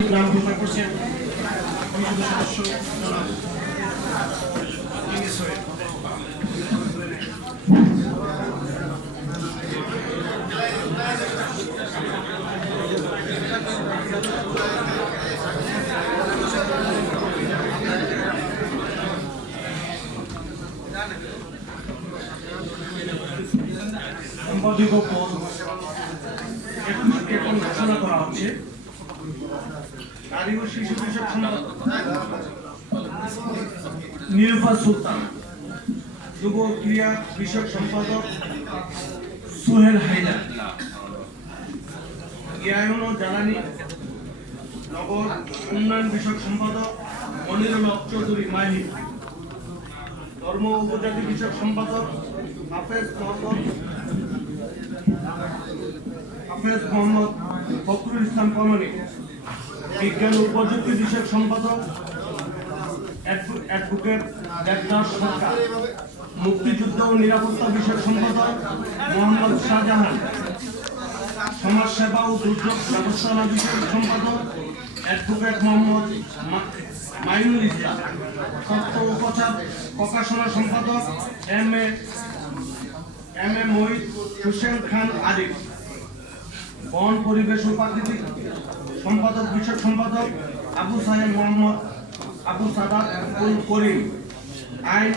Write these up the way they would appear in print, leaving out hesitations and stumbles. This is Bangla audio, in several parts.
গ্রাম ঘোষণা করছেন সদস্য সম্পাদক পদ এখন ঘোষণা করা হচ্ছে। নারী ও শিশু বিষয়ক সম্পাদক নীলুফা সুলতান, যুব ক্রীড়া বিষয়ক সম্পাদক সোহেল হায়দার, জ্ঞান ও জ্বালানি নগর উন্নয়ন বিষয়ক সম্পাদক মনিরুল হক চৌধুরী মাহি, ধর্ম উপজাতি বিষয়ক সম্পাদক হাফেজ মোহাম্মদ ফখরুল ইসলাম কলোনি, বিজ্ঞান ও প্রযুক্তি বিষয়ক সম্পাদক অ্যাডভোকেট দেবদাস সরকার, মুক্তিযুদ্ধ ও নিরাপত্তা বিষয়ক সম্পাদক মোহাম্মদ শাহজাহান, সমাজসেবা ও দুর্যোগ ব্যবস্থাপনা বিষয়ক সম্পাদক অ্যাডভোকেট মোহাম্মদ মাইনুল ইসলাম, তথ্য ও প্রকাশনা সম্পাদক এম এ মহিদ হোসেন খান আরিফ, বন পরিবেশ ও প্রাকৃতিক সম্পাদক বিষয়ক সম্পাদক আবু সাহেব মোহাম্মদ আবু সাদাত করিম, আইন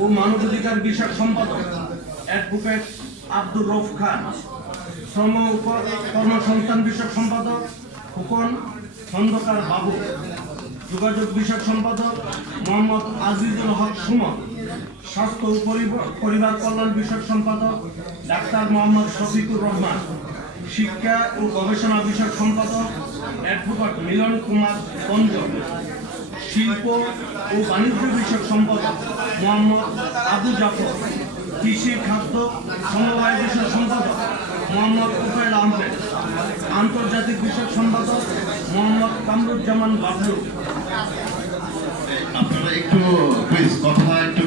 ও মানবাধিকার বিষয়ক সম্পাদক অ্যাডভোকেট আব্দুর রউফ খান, শ্রম ও কর্মসংস্থান বিষয়ক সম্পাদক ফুকন খন্দকার বাবু, যোগাযোগ বিষয়ক সম্পাদক মোহাম্মদ আজিজুল হক সুমন, স্বাস্থ্য ও পরিবার কল্যাণ বিষয়ক সম্পাদক ডাক্তার মোহাম্মদ শফিকুর রহমান, শিক্ষা ও গবেষণা বিষয়ক সম্পাদক অ্যাডভোকেট মিলন কুমার পঞ্জল, শিল্প ও বাণিজ্য বিষয়ক সম্পাদক মোহাম্মদ আবু জাফর, কৃষি খাদ্য সমবায় বিষয়ক সম্পাদক মোহাম্মদ তোফায়েল আহমেদ, আন্তর্জাতিক বিষয়ক সম্পাদক মোহাম্মদ কামরুজ্জামান বাবলু। আপনারা একটু প্লিজ কথা একটু